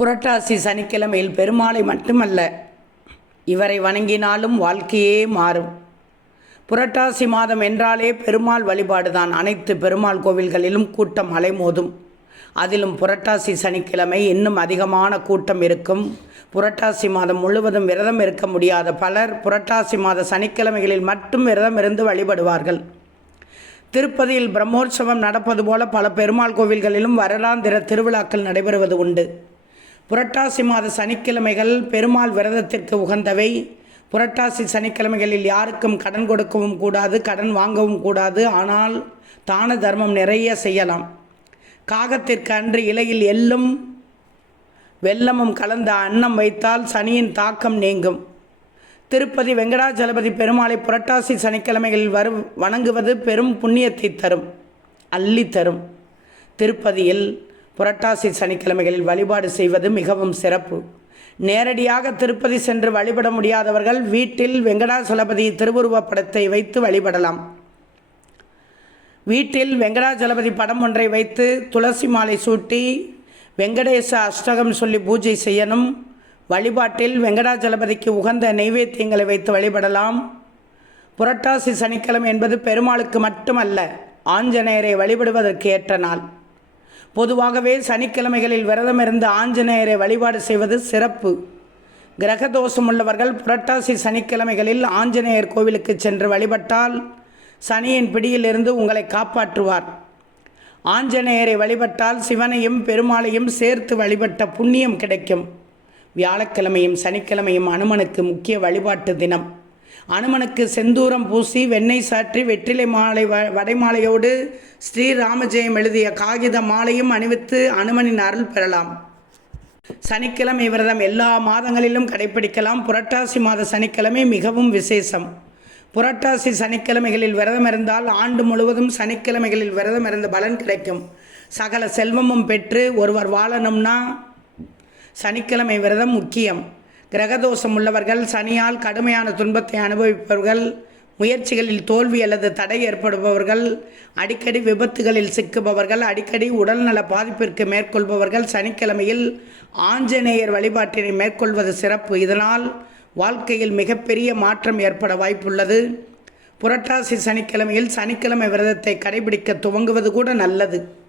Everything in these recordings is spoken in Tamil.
புரட்டாசி சனிக்கிழமையில் பெருமாளை மட்டுமல்ல இவரை வணங்கினாலும் வாழ்க்கையே மாறும். புரட்டாசி மாதம் என்றாலே பெருமாள் வழிபாடுதான். அனைத்து பெருமாள் கோவில்களிலும் கூட்டம் அலைமோதும். அதிலும் புரட்டாசி சனிக்கிழமை இன்னும் அதிகமான கூட்டம் இருக்கும். புரட்டாசி மாதம் முழுவதும் விரதம் இருக்க முடியாத பலர் புரட்டாசி மாத சனிக்கிழமைகளில் மட்டும் விரதம் இருந்து வழிபடுவார்கள். திருப்பதியில் பிரம்மோற்சவம் நடப்பது போல பல பெருமாள் கோவில்களிலும் வருடாந்திர திருவிழாக்கள் நடைபெறுவது உண்டு. புரட்டாசி மாத சனிக்கிழமைகள் பெருமாள் விரதத்திற்கு உகந்தவை. புரட்டாசி சனிக்கிழமைகளில் யாருக்கும் கடன் கொடுக்கவும் கூடாது கடன் வாங்கவும் கூடாது. ஆனால் தான தர்மம் நிறைய செய்யலாம். காகத்திற்கு அன்று இலையில் எள்ளும் வெள்ளமும் கலந்த அன்னம் வைத்தால் சனியின் தாக்கம் நீங்கும். திருப்பதி வெங்கடாஜலபதி பெருமாளை புரட்டாசி சனிக்கிழமைகளில் வரும் வணங்குவது பெரும் புண்ணியத்தை தரும் அள்ளி தரும். திருப்பதியில் புரட்டாசி சனிக்கிழமைகளில் வழிபாடு செய்வது மிகவும் சிறப்பு. நேரடியாக திருப்பதி சென்று வழிபட முடியாதவர்கள் வீட்டில் வெங்கடாசலபதி திருவுருவ படத்தை வைத்து வழிபடலாம். வீட்டில் வெங்கடாஜலபதி படம் ஒன்றை வைத்து துளசி மாலை சூட்டி வெங்கடேச அஷ்டகம் சொல்லி பூஜை செய்யணும். வழிபாட்டில் வெங்கடாஜலபதிக்கு உகந்த நைவேத்தியங்களை வைத்து வழிபடலாம். புரட்டாசி சனிக்கிழமை என்பது பெருமாளுக்கு மட்டுமல்ல ஆஞ்சநேயரை வழிபடுவதற்கு ஏற்ற நாள். பொதுவாகவே சனிக்கிழமைகளில் விரதமிருந்து ஆஞ்சநேயரை வழிபாடு செய்வது சிறப்பு. கிரகதோஷம் உள்ளவர்கள் புரட்டாசி சனிக்கிழமைகளில் ஆஞ்சநேயர் கோவிலுக்கு சென்று வழிபட்டால் சனியின் பிடியிலிருந்து உங்களை காப்பாற்றுவார். ஆஞ்சநேயரை வழிபட்டால் சிவனையும் பெருமாளையும் சேர்த்து வழிபட்ட புண்ணியம் கிடைக்கும். வியாழக்கிழமையும் சனிக்கிழமையும் அனுமனுக்கு முக்கிய வழிபாட்டு தினம். அனுமனுக்கு செந்தூரம் பூசி வெண்ணெய் சாற்றி வெற்றிலை மாலை வ வடைமாலையோடு ஸ்ரீராமஜெயம் எழுதிய காகித மாலையும் அணிவித்து அனுமனின் அருள் பெறலாம். சனிக்கிழமை விரதம் எல்லா மாதங்களிலும் கடைபிடிக்கலாம் புரட்டாசி மாத சனிக்கிழமை மிகவும் விசேஷம். புரட்டாசி சனிக்கிழமைகளில் விரதம் இருந்தால் ஆண்டு முழுவதும் சனிக்கிழமைகளில் விரதம் இருந்த பலன் கிடைக்கும். சகல செல்வமும் பெற்று ஒருவர் வாழணும்னா சனிக்கிழமை விரதம் முக்கியம். கிரகதோஷம் உள்ளவர்கள் சனியால் கடுமையான துன்பத்தை அனுபவிப்பவர்கள் முயற்சிகளில் தோல்வி அல்லது தடை ஏற்படுபவர்கள் அடிக்கடி விபத்துகளில் சிக்குபவர்கள் அடிக்கடி உடல்நல பாதிப்பிற்கு மேற்கொள்பவர்கள் சனிக்கிழமையில் ஆஞ்சநேயர் வழிபாட்டினை மேற்கொள்வது சிறப்பு. இதனால் வாழ்க்கையில் மிகப்பெரிய மாற்றம் ஏற்பட வாய்ப்புள்ளது. புரட்டாசி சனிக்கிழமையில் சனிக்கிழமை விரதத்தை கடைபிடிக்க துவங்குவது கூட நல்லது.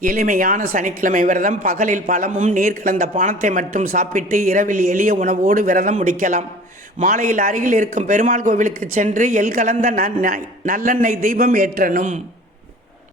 எளிமையான சனிக்கிழமை விரதம் பகலில் பழமும் நீர் கலந்த பானத்தை மட்டும் சாப்பிட்டு இரவில் எளிய உணவோடு விரதம் முடிக்கலாம். மாலையில் அருகில் இருக்கும் பெருமாள் கோவிலுக்கு சென்று எல் கலந்த ந- நல்லெண்ணெய் தீபம் ஏற்றணும்.